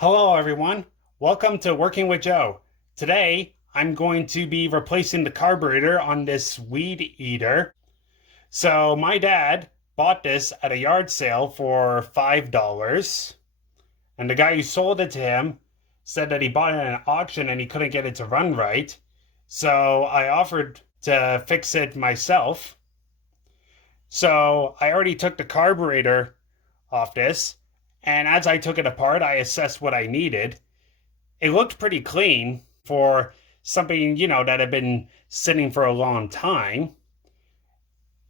Hello everyone, welcome to Working with Joe. Today I'm going to be replacing the carburetor on this weed eater. So my dad bought this at a yard sale for $5, and the guy who sold it to him said that he bought it at an auction and he couldn't get it to run right. So I offered to fix it myself. So I already took the carburetor off this, and as I took it apart, I assessed what I needed. It looked pretty clean for something, that had been sitting for a long time.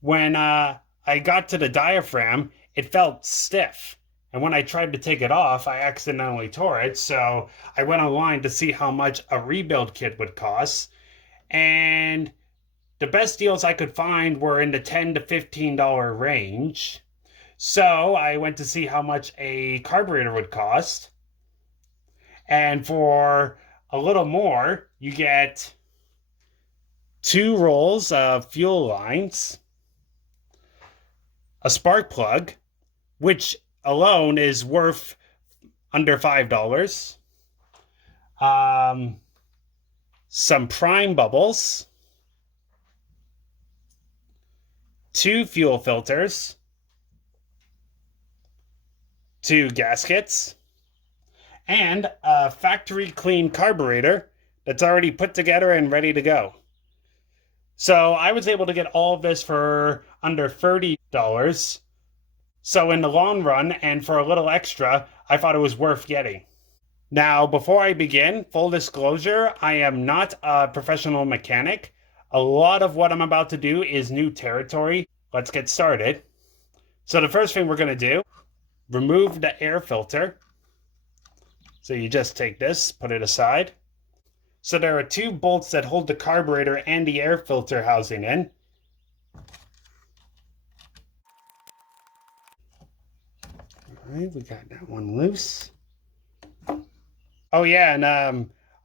When I got to the diaphragm, it felt stiff. And when I tried to take it off, I accidentally tore it. So I went online to see how much a rebuild kit would cost. And the best deals I could find were in the $10 to $15 range. So I went to see how much a carburetor would cost. And for a little more, you get 2 rolls of fuel lines, a spark plug, which alone is worth under $5, some prime bubbles, 2 fuel filters, 2 gaskets, and a factory clean carburetor that's already put together and ready to go. So I was able to get all of this for under $30. So in the long run, and for a little extra, I thought it was worth getting. Now, before I begin, full disclosure, I am not a professional mechanic. A lot of what I'm about to do is new territory. Let's get started. So the first thing we're going to do, remove the air filter. So you just take this, put it aside. So there are 2 bolts that hold the carburetor and the air filter housing in. All right, we got that one loose. Oh yeah, and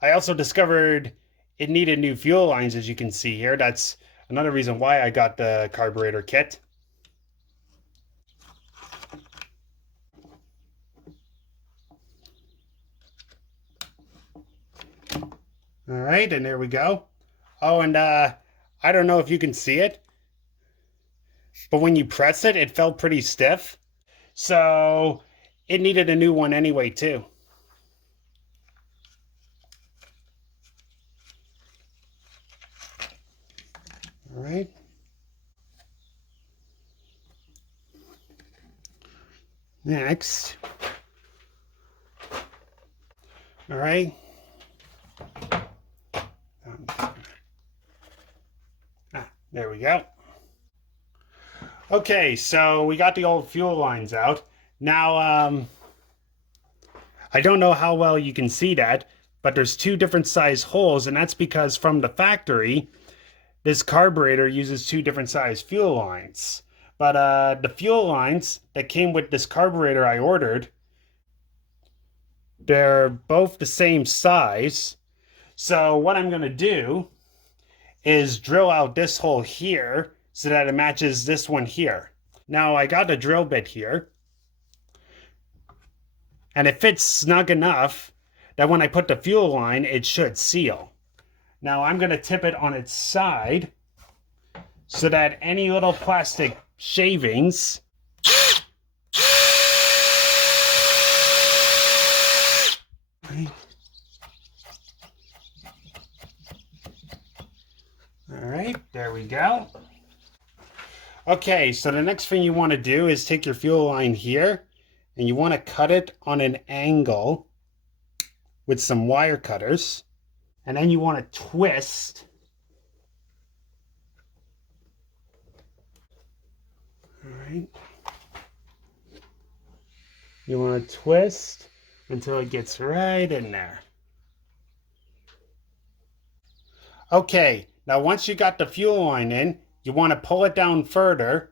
I also discovered it needed new fuel lines, as you can see here. That's another reason why I got the carburetor kit. All right, and there we go. Oh, and I don't know if you can see it, but when you press it, it felt pretty stiff. So it needed a new one anyway, too. All right. Next. All right. There we go. Okay, so we got the old fuel lines out. Now, I don't know how well you can see that, but there's 2 different size holes, and that's because from the factory, this carburetor uses 2 different size fuel lines. But the fuel lines that came with this carburetor I ordered, they're both the same size. So what I'm going to do is drill out this hole here so that it matches this one here. Now I got a drill bit here, and it fits snug enough that when I put the fuel line, it should seal. Now I'm going to tip it on its side so that any little plastic shavings All right, there we go. Okay, so the next thing you want to do is take your fuel line here, and you want to cut it on an angle with some wire cutters, and then you want to twist. All right. You want to twist until it gets right in there. Okay, now once you got the fuel line in, you want to pull it down further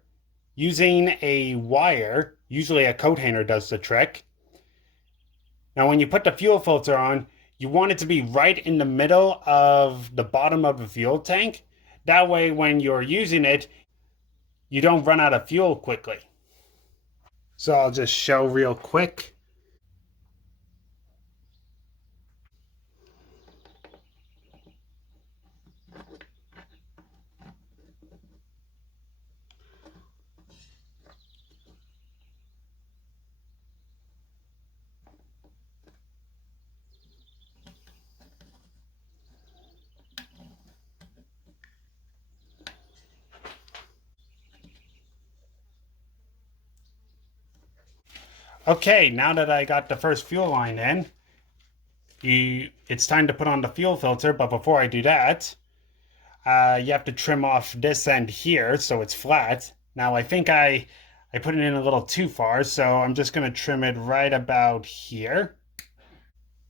using a wire. Usually a coat hanger does the trick. Now when you put the fuel filter on, you want it to be right in the middle of the bottom of the fuel tank. That way when you're using it, you don't run out of fuel quickly. So I'll just show real quick. Okay, now that I got the first fuel line in, it's time to put on the fuel filter, but before I do that, you have to trim off this end here so it's flat. Now I think I put it in a little too far, so I'm just going to trim it right about here.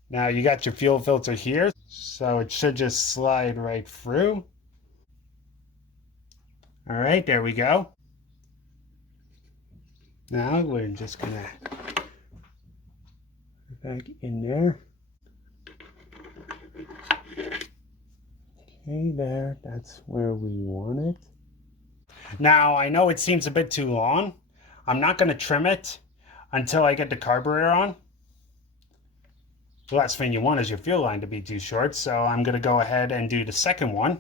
Now you got your fuel filter here, so it should just slide right through. All right, there we go. Now we're just going to put back in there. Okay, there, that's where we want it. Now, I know it seems a bit too long. I'm not going to trim it until I get the carburetor on. The last thing you want is your fuel line to be too short, so I'm going to go ahead and do the second one.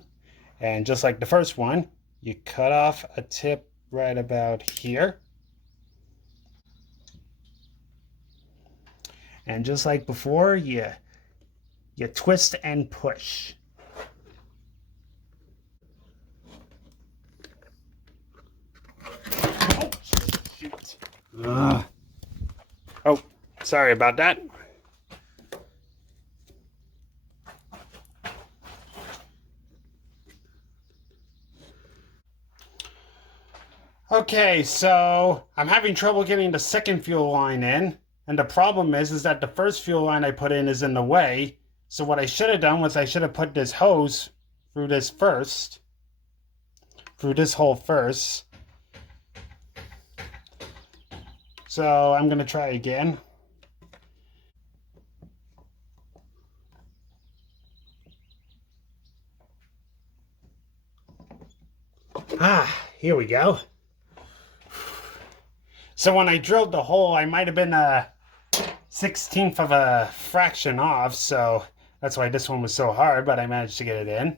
And just like the first one, you cut off a tip right about here. And just like before, you twist and push. Oh, shoot. Oh, sorry about that. Okay, so I'm having trouble getting the second fuel line in, and the problem is that the first fuel line I put in is in the way. So what I should have done was I should have put this hose through this hole first. So I'm gonna try again. Here we go. So when I drilled the hole, I might have been a 16th of a fraction off, so that's why this one was so hard, but I managed to get it in.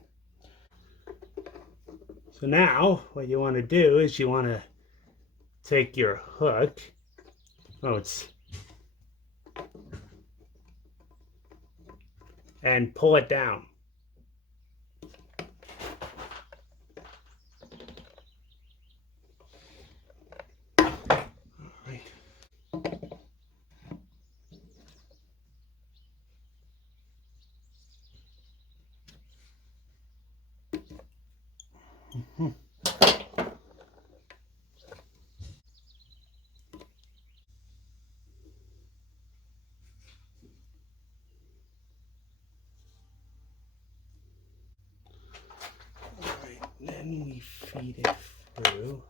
So now, what you want to do is you want to take your hook. And pull it down. Then we feed it through.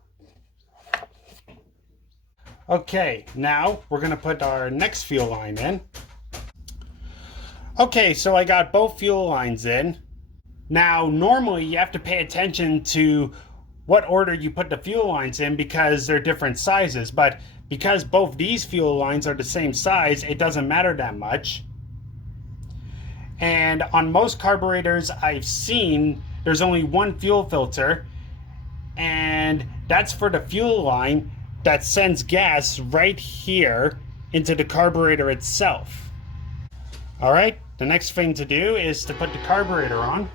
Okay, now we're going to put our next fuel line in. Okay, so I got both fuel lines in. Now, normally you have to pay attention to what order you put the fuel lines in because they're different sizes, but because both these fuel lines are the same size, it doesn't matter that much. And on most carburetors I've seen, there's only one fuel filter, and that's for the fuel line that sends gas right here into the carburetor itself. All right, the next thing to do is to put the carburetor on.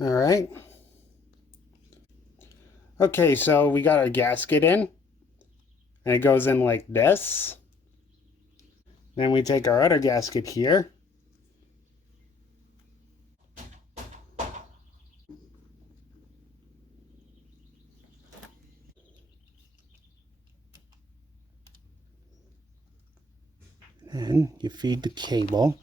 All right. Okay, so we got our gasket in, and it goes in like this. Then we take our other gasket here. And you feed the cable.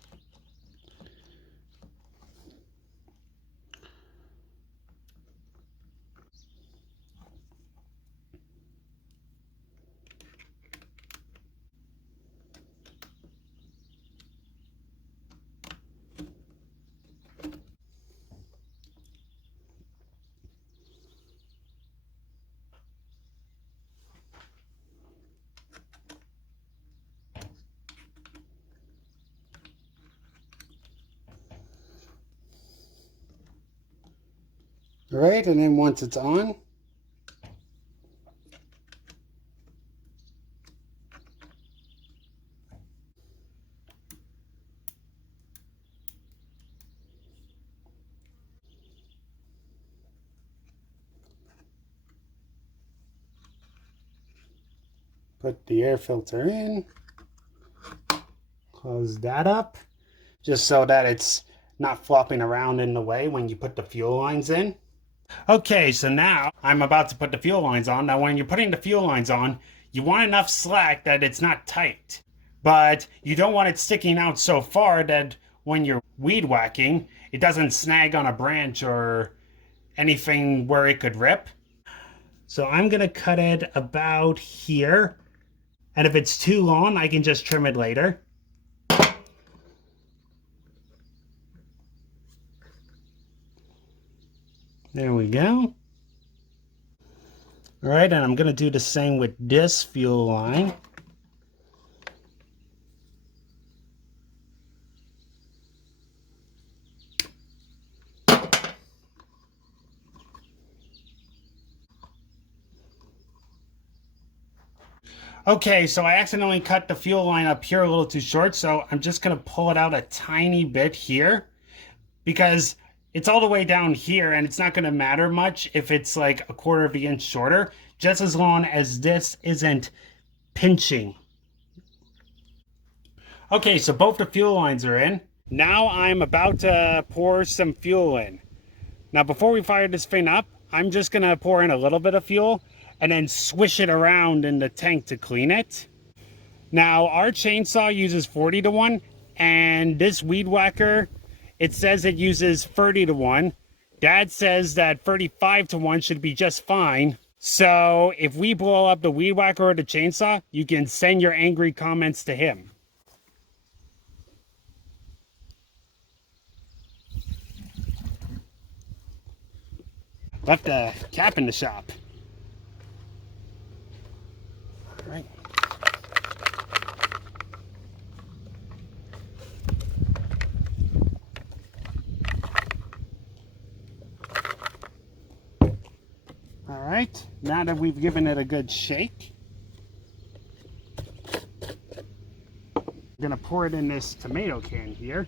All right, and then once it's on, Put the air filter in. Close that up, just so that it's not flopping around in the way when you put the fuel lines in. Okay, so now I'm about to put the fuel lines on. Now when you're putting the fuel lines on, you want enough slack that it's not tight, but you don't want it sticking out so far that when you're weed whacking, it doesn't snag on a branch or anything where it could rip. So I'm gonna cut it about here, and if it's too long, I can just trim it later. There we go. All right, and I'm gonna do the same with this fuel line. Okay, so I accidentally cut the fuel line up here a little too short, so I'm just gonna pull it out a tiny bit here, because it's all the way down here and it's not going to matter much if it's like a quarter of an inch shorter, just as long as this isn't pinching. Okay, so both the fuel lines are in. Now I'm about to pour some fuel in. Now before we fire this thing up, I'm just going to pour in a little bit of fuel and then swish it around in the tank to clean it. Now our chainsaw uses 40-to-1, and this weed whacker, it says it uses 30-to-1. Dad says that 35-to-1 should be just fine. So if we blow up the weed whacker or the chainsaw, you can send your angry comments to him. Left a cap in the shop. All right. All right, now that we've given it a good shake, I'm gonna pour it in this tomato can here.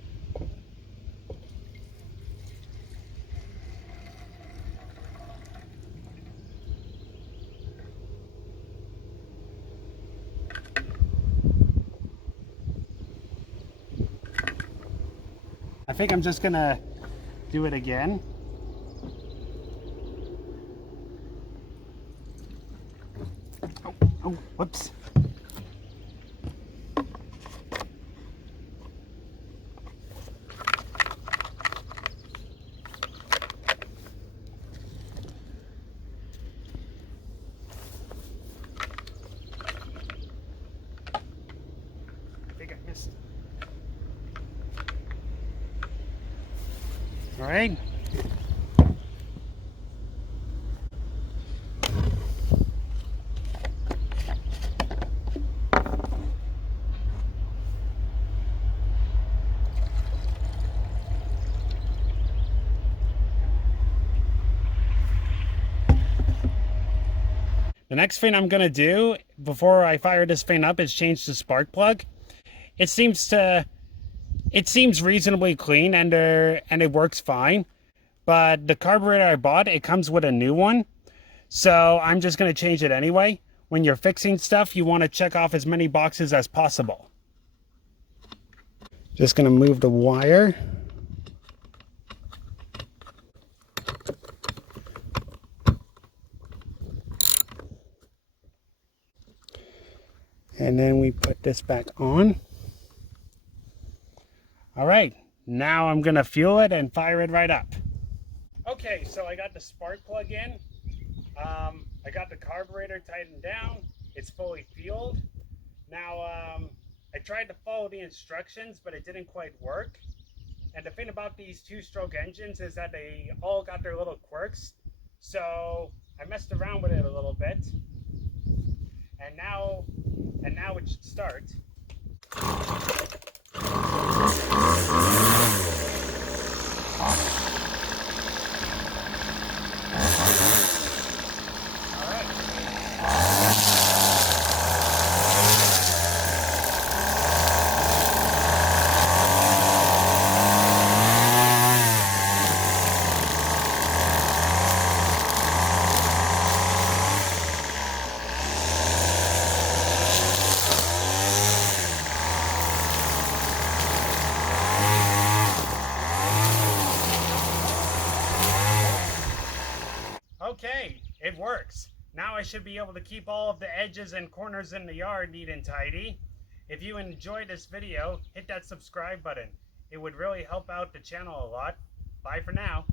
I think I'm just gonna do it again. Oh, whoops. I think I missed it. All right. The next thing I'm gonna do before I fire this thing up is change the spark plug. It seems reasonably clean and it works fine, but the carburetor I bought, it comes with a new one, so I'm just gonna change it anyway. When you're fixing stuff, you want to check off as many boxes as possible. Just gonna move the wire. And then we put this back on. All right, now I'm gonna fuel it and fire it right up. Okay, so I got the spark plug in. I got the carburetor tightened down. It's fully fueled. Now, I tried to follow the instructions, but it didn't quite work. And the thing about these two-stroke engines is that they all got their little quirks. So I messed around with it a little bit. And now it should start. Okay, it works. Now I should be able to keep all of the edges and corners in the yard neat and tidy. If you enjoyed this video, hit that subscribe button. It would really help out the channel a lot. Bye for now.